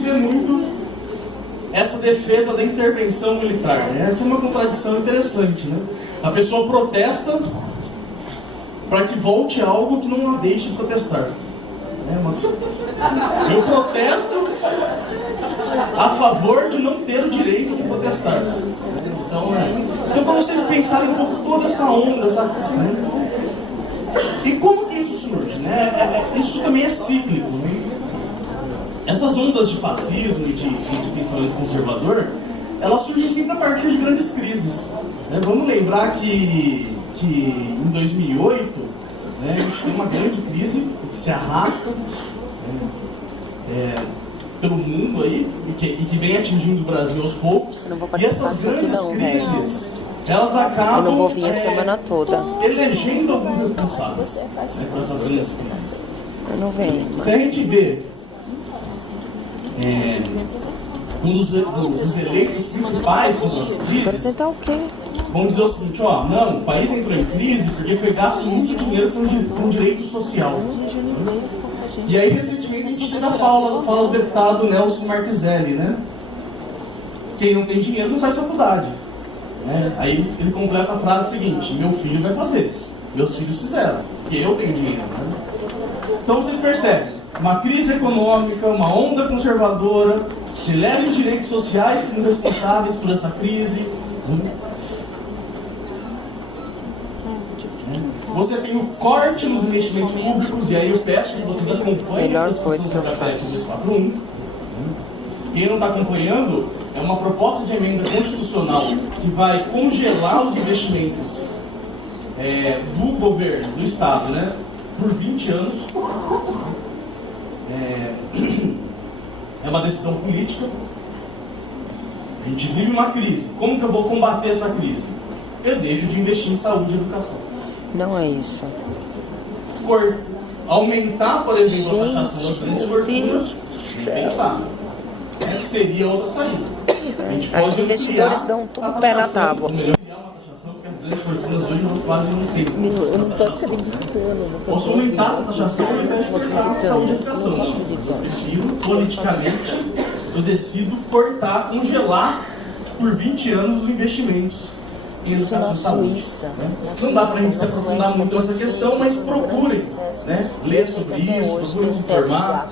vê muito essa defesa da intervenção militar, né? É uma contradição interessante, né? A pessoa protesta para que volte algo que não a deixe protestar. Eu protesto a favor de não ter o direito de protestar. Então para vocês pensarem um pouco toda essa onda, né? E como que isso surge, né? Isso também é cíclico, né? Essas ondas de fascismo e de pensamento conservador, elas surgem sempre a partir de grandes crises, né? Vamos lembrar que em 2008, né, a gente tem uma grande crise que se arrasta pelo mundo aí e que vem atingindo o Brasil aos poucos. E essas grandes crises, elas acabam eu não vou vir a semana toda. Elegendo alguns responsáveis, né, por essas grandes crises. Eu não venho. Se a gente vê um dos eleitos principais com as crises, apresentar o quê? vamos dizer o seguinte, ó, não, o país entrou em crise porque foi gasto muito dinheiro com direito social. E aí, recentemente, a gente teve a fala do deputado Nelson Marquiselli, né? Quem não tem dinheiro não faz faculdade. Né? Aí ele completa a frase seguinte: meu filho vai fazer, meus filhos fizeram, porque eu tenho dinheiro. Né? Então vocês percebem, uma crise econômica, uma onda conservadora, se elege os direitos sociais como responsáveis por essa crise. Você tem o corte nos investimentos públicos, e aí eu peço que vocês acompanhem essa discussão da PEC 241. Quem não está acompanhando, é uma proposta de emenda constitucional que vai congelar os investimentos do governo, do Estado, né, por 20 anos. É uma decisão política. A gente vive uma crise. Como que eu vou combater essa crise? Eu deixo de investir em saúde e educação. Não é isso. Aumentar, por exemplo, a taxação das grandes fortunas, nem pensar. Que seria outra saída. A gente pode os investidores dão tudo o pé na tábua. Melhor criar uma taxação, porque as grandes fortunas hoje nós quase não temos. Eu não estou acreditando. Posso aumentar essa taxação ao invés de cortar saúde e educação. Não, mas eu prefiro, politicamente, eu decido cortar, congelar por 20 anos os investimentos em educação e saúde. Né? Não dá para a gente se aprofundar muito nessa questão, mas procurem, né, ler sobre isso, procurem se informar.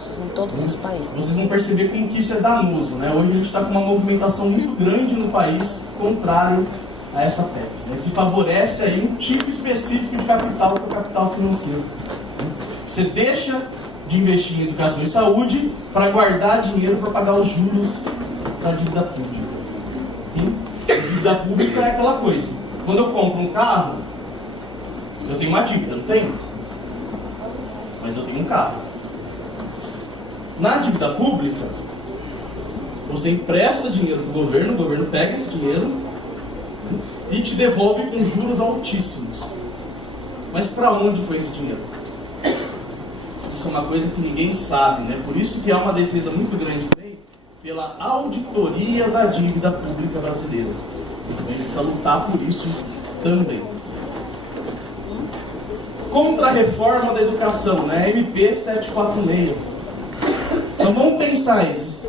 Vocês vão perceber como que isso é danoso. Né? Hoje a gente está com uma movimentação muito grande no país contrário a essa PEC, né, que favorece aí um tipo específico de capital, que é o capital financeiro. Você deixa de investir em educação e saúde para guardar dinheiro para pagar os juros da dívida pública. A dívida pública é aquela coisa. Quando eu compro um carro, eu tenho uma dívida, não tenho? Mas eu tenho um carro. Na dívida pública, você empresta dinheiro para o governo pega esse dinheiro e te devolve com juros altíssimos. Mas para onde foi esse dinheiro? Isso é uma coisa que ninguém sabe, né? Por isso que há uma defesa muito grande também pela auditoria da dívida pública brasileira. Então a gente precisa lutar por isso também. Contra a reforma da educação, né? MP 746. Então vamos pensar isso.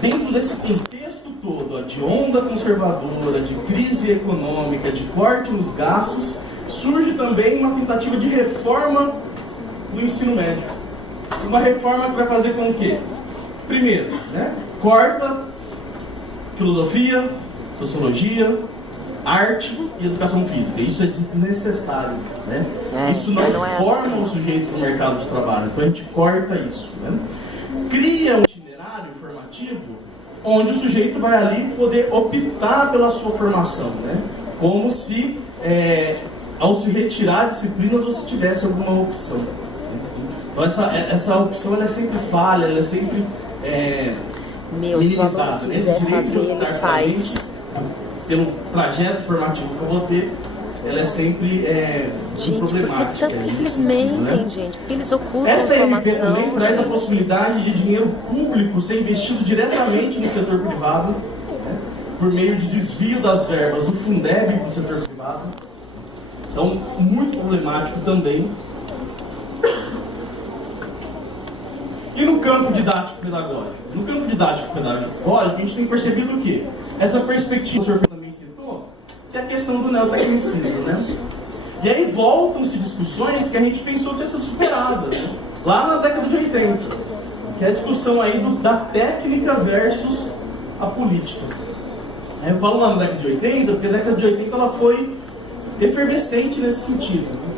Dentro desse contexto todo, ó, de onda conservadora, de crise econômica, de corte nos gastos, surge também uma tentativa de reforma do ensino médio. Uma reforma que vai fazer com que, primeiro, né, corta filosofia, sociologia, arte e educação física. Isso é desnecessário. Né? Isso não forma o sujeito para o mercado de trabalho. Então a gente corta isso. Né? Cria um itinerário formativo onde o sujeito vai ali poder optar pela sua formação. Né? Como se, ao se retirar disciplinas, você tivesse alguma opção. Então essa opção ela é sempre falha, ela é sempre se o aluno quiser fazer, ele faz. Pelo trajeto formativo que eu vou ter, ela é sempre problemática. Porque eles mentem, né? Gente, porque eles ocultam essa informação. Essa MP também traz a possibilidade de dinheiro público ser investido diretamente no setor privado, né, por meio de desvio das verbas do Fundeb para o setor privado. Então, muito problemático também. E no campo didático-pedagógico? No campo didático-pedagógico, a gente tem percebido o quê? Essa perspectiva, o senhor também citou, que é a questão do neotecnicismo, né? E aí voltam-se discussões que a gente pensou ter sido superadas, né? Lá na década de 80, que é a discussão aí da técnica versus a política. Eu falo lá na década de 80, porque a década de 80 ela foi efervescente nesse sentido.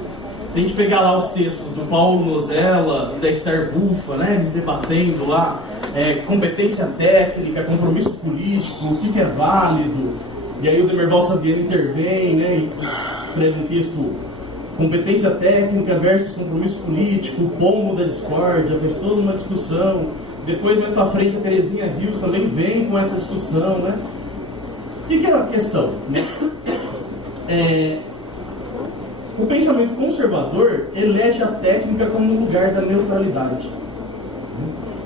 Se a gente pegar lá os textos do Paulo Nozella e da Esther Buffa, né, eles debatendo lá competência técnica, compromisso político, o que é válido, e aí o Demerval Saviano intervém, né, e escreve um texto competência técnica versus compromisso político, o pomo da discórdia, fez toda uma discussão. Depois, mais pra frente, a Terezinha Rios também vem com essa discussão, né? O que era a questão? Né? O pensamento conservador elege a técnica como um lugar da neutralidade.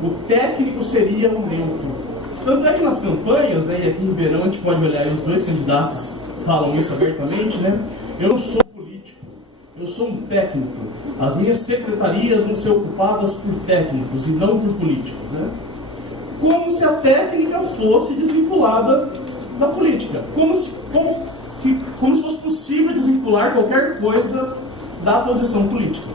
O técnico seria o neutro. Tanto é que nas campanhas, né, e aqui em Ribeirão a gente pode olhar, e os dois candidatos falam isso abertamente, né? Eu não sou político, eu sou um técnico. As minhas secretarias vão ser ocupadas por técnicos e não por políticos, né? Como se a técnica fosse desvinculada da política. Como se fosse possível desvincular qualquer coisa da posição política.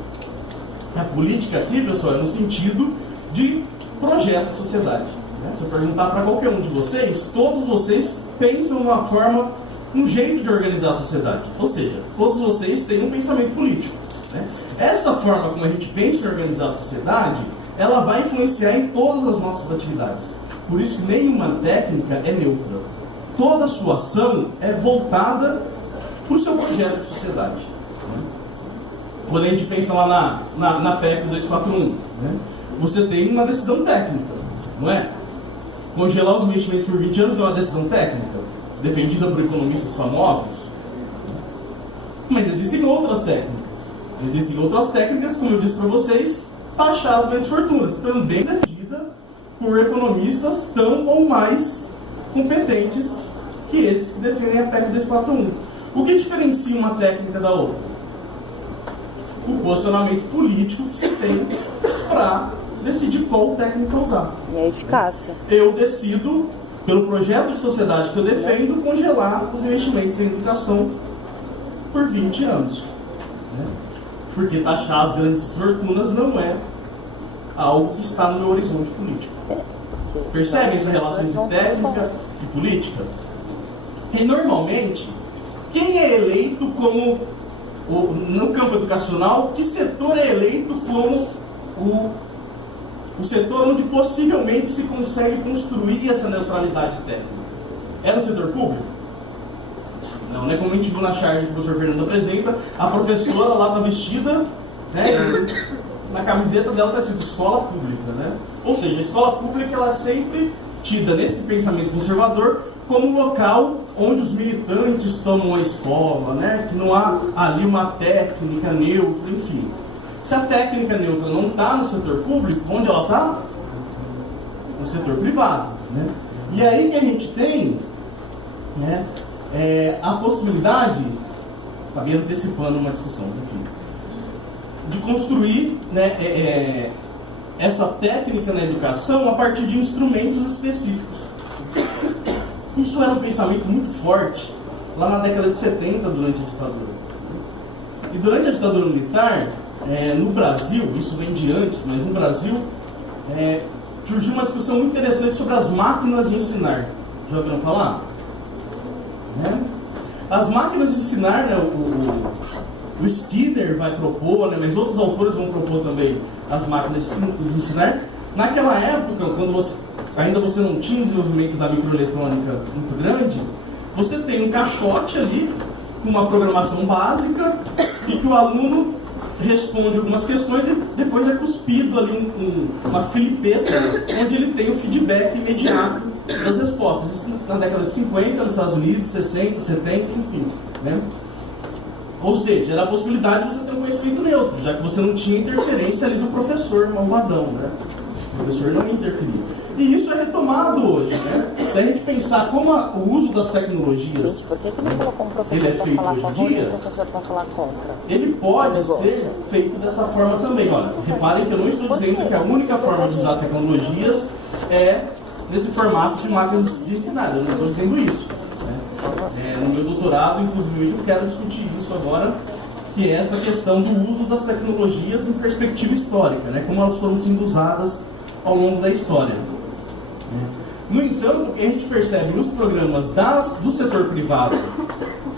A política aqui, pessoal, é no sentido de projeto de sociedade. Né? Se eu perguntar para qualquer um de vocês, todos vocês pensam numa forma, um jeito de organizar a sociedade. Ou seja, todos vocês têm um pensamento político. Né? Essa forma como a gente pensa em organizar a sociedade, ela vai influenciar em todas as nossas atividades. Por isso que nenhuma técnica é neutra. Toda a sua ação é voltada para o seu projeto de sociedade. Né? Quando a gente pensa lá na PEC 241, né? Você tem uma decisão técnica, não é? Congelar os investimentos por 20 anos é uma decisão técnica, defendida por economistas famosos. Mas existem outras técnicas. Existem outras técnicas, como eu disse para vocês, taxar as grandes fortunas, também defendida por economistas tão ou mais competentes que esses que defendem a PEC 241. O que diferencia uma técnica da outra? O posicionamento político que se tem para decidir qual técnica usar. E a eficácia. Eu decido, pelo projeto de sociedade que eu defendo, congelar os investimentos em educação por 20 anos. Né? Porque taxar as grandes fortunas não é algo que está no meu horizonte político. Percebem essa relação entre técnica e política? E normalmente, quem é eleito como, no campo educacional, que setor é eleito como o setor onde possivelmente se consegue construir essa neutralidade técnica? É no setor público? Não, né? Como a gente viu na charge que o professor Fernando apresenta, a professora lá está vestida, né, na camiseta dela está escrito escola pública, né? Ou seja, a escola pública ela é sempre tida nesse pensamento conservador como um local onde os militantes tomam a escola, né? Que não há ali uma técnica neutra, enfim. Se a técnica neutra não está no setor público, onde ela está? No setor privado, né? E aí que a gente tem, né, a possibilidade, acabei antecipando uma discussão, enfim, de construir, né, essa técnica na educação a partir de instrumentos específicos. Isso era um pensamento muito forte lá na década de 70, durante a ditadura. E durante a ditadura militar, no Brasil, isso vem de antes, mas no Brasil, surgiu uma discussão muito interessante sobre as máquinas de ensinar. Já ouviram falar? As máquinas de ensinar, né, o Skinner vai propor, né, mas outros autores vão propor também as máquinas de ensinar. Naquela época, quando ainda você não tinha um desenvolvimento da microeletrônica muito grande, você tem um caixote ali, com uma programação básica, e que o aluno responde algumas questões e depois é cuspido ali uma filipeta, onde ele tem o feedback imediato das respostas. Isso na década de 50, nos Estados Unidos, 60, 70, enfim. Né? Ou seja, era a possibilidade de você ter um conhecimento neutro, já que você não tinha interferência ali do professor malvadão, né? O professor não interferia. E isso é retomado hoje, né? Se a gente pensar como o uso das tecnologias, Gente, por que não colocou um professor ele é para feito falar a hoje em favor e dia, um professor para falar contra? ele pode ser feito dessa forma também. Olha, reparem que eu não estou dizendo que a única forma de usar tecnologias é nesse formato de máquinas de ensinar. Eu não estou dizendo isso. Né? No meu doutorado, inclusive, eu quero discutir isso agora, que é essa questão do uso das tecnologias em perspectiva histórica, né? Como elas foram sendo usadas ao longo da história. No entanto, o que a gente percebe nos programas do setor privado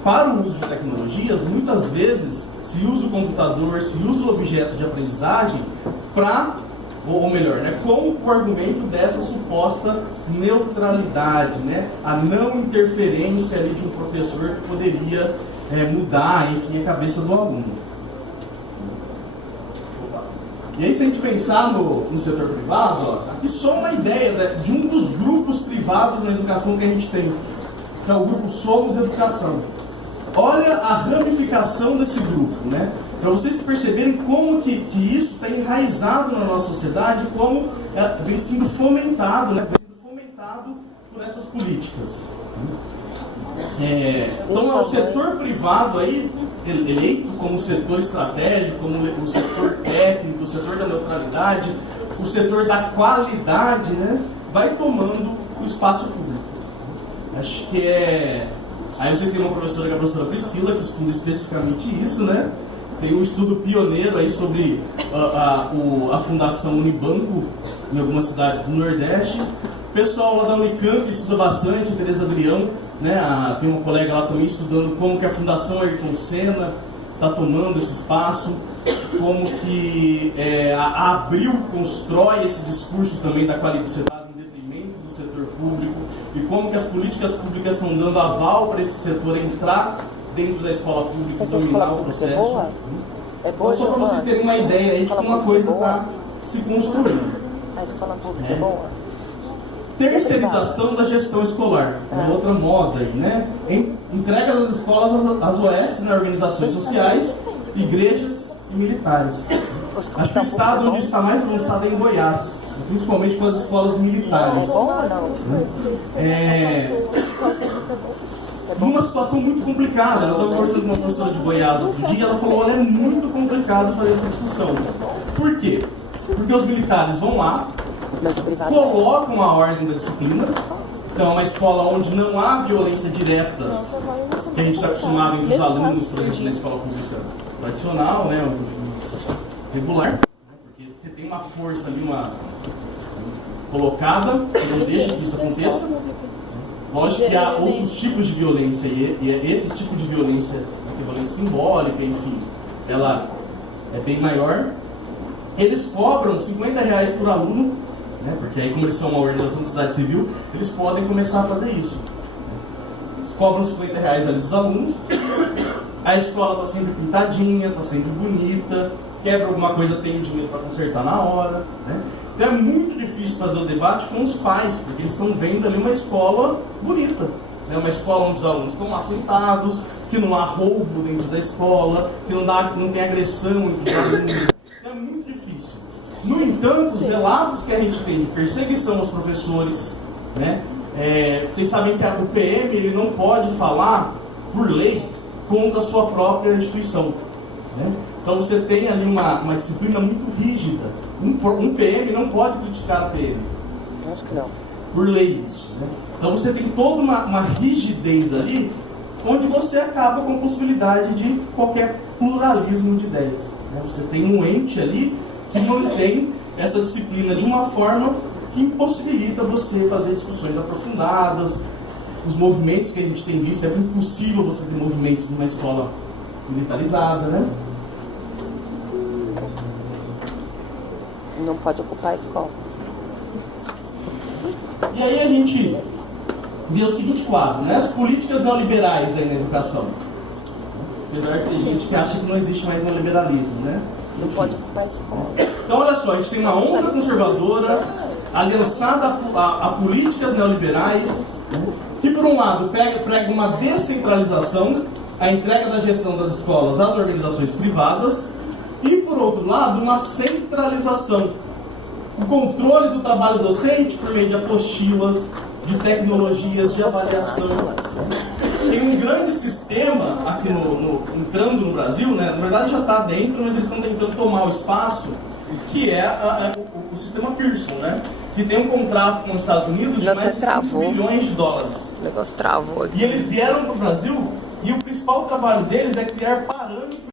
para o uso de tecnologias, muitas vezes se usa o computador, se usa o objeto de aprendizagem para, ou melhor, né, com o argumento dessa suposta neutralidade, né, a não interferência ali de um professor que poderia mudar, enfim, a cabeça do aluno. E aí, se a gente pensar no setor privado, ó, aqui só uma ideia, né, de um dos grupos privados na educação que a gente tem, que é o grupo Somos Educação. Olha a ramificação desse grupo, né? Para vocês perceberem como que isso está enraizado na nossa sociedade, como vem sendo fomentado, né? Vem sendo fomentado por essas políticas. Então, o setor privado aí, eleito como setor estratégico, como o setor técnico, o setor da neutralidade, o setor da qualidade, né, vai tomando o espaço público. Acho que Aí vocês têm uma professora, que é a professora Priscila, que estuda especificamente isso, né? Tem um estudo pioneiro aí sobre a Fundação Unibanco em algumas cidades do Nordeste. O pessoal lá da Unicamp estuda bastante, Tereza Adrião, né? Tem uma colega lá também estudando como que a Fundação Ayrton Senna está tomando esse espaço, como que a Abril constrói esse discurso também da qualidade do setor em detrimento do setor público, e como que as políticas públicas estão dando aval para esse setor entrar dentro da escola pública e dominar o processo. Então, só para vocês terem uma ideia aí de como uma coisa está se construindo. A escola pública é boa? Terceirização da gestão escolar, uma outra moda aí, né? Entrega das escolas às OS, né, organizações sociais, igrejas e militares. Acho que o estado onde está mais avançado é em Goiás, principalmente com as escolas militares. É bom ou não? Numa situação muito complicada. Eu estava conversando com uma professora de Goiás outro dia, e ela falou: olha, é muito complicado fazer essa discussão. Por quê? Porque os militares vão lá, colocam a ordem da disciplina. Então, é uma escola onde não há violência direta, que a gente está acostumado entre os alunos, por exemplo, na escola pública tradicional, né, regular, porque você tem uma força ali, colocada, que não deixa que isso aconteça. Lógico que há outros tipos de violência, e esse tipo de violência, a violência simbólica, enfim, ela é bem maior. Eles cobram R$50 por aluno, né, porque aí, como eles são uma organização de sociedade civil, eles podem começar a fazer isso. Eles cobram R$50 ali dos alunos, a escola está sempre pintadinha, está sempre bonita, quebra alguma coisa, tem dinheiro para consertar na hora, né? Então é muito difícil fazer o debate com os pais, porque eles estão vendo ali uma escola bonita, né? Uma escola onde os alunos estão lá sentados, que não há roubo dentro da escola, que não tem agressão entre os alunos. Então é muito difícil. No entanto, os relatos que a gente tem de perseguição aos professores, né? Vocês sabem que o PM ele não pode falar, por lei, contra a sua própria instituição, né? Então você tem ali uma disciplina muito rígida. Um PM não pode criticar a PM. Acho que não. Por lei isso, né? Então você tem toda uma rigidez ali, onde você acaba com a possibilidade de qualquer pluralismo de ideias, né? Você tem um ente ali que mantém essa disciplina de uma forma que impossibilita você fazer discussões aprofundadas. Os movimentos que a gente tem visto, é impossível você ter movimentos numa escola militarizada, né? Não pode ocupar a escola. E aí a gente vê o seguinte quadro, né? As políticas neoliberais aí na educação. Apesar de ter gente que acha que não existe mais neoliberalismo, né? Não pode ocupar a escola. Então olha só, a gente tem uma onda conservadora aliançada a políticas neoliberais, né? Que por um lado prega uma descentralização, a entrega da gestão das escolas às organizações privadas, e por outro lado uma centralização, O controle do trabalho docente por meio de apostilas, de tecnologias, de avaliação. Tem um grande sistema aqui entrando no Brasil, né? Na verdade já está dentro, mas eles estão tentando tomar o espaço, que é o sistema Pearson, né? Que tem um contrato com os Estados Unidos de mais de 5 bilhões de dólares. O negócio travou aqui. E eles vieram para o Brasil e o principal trabalho deles é criar parâmetros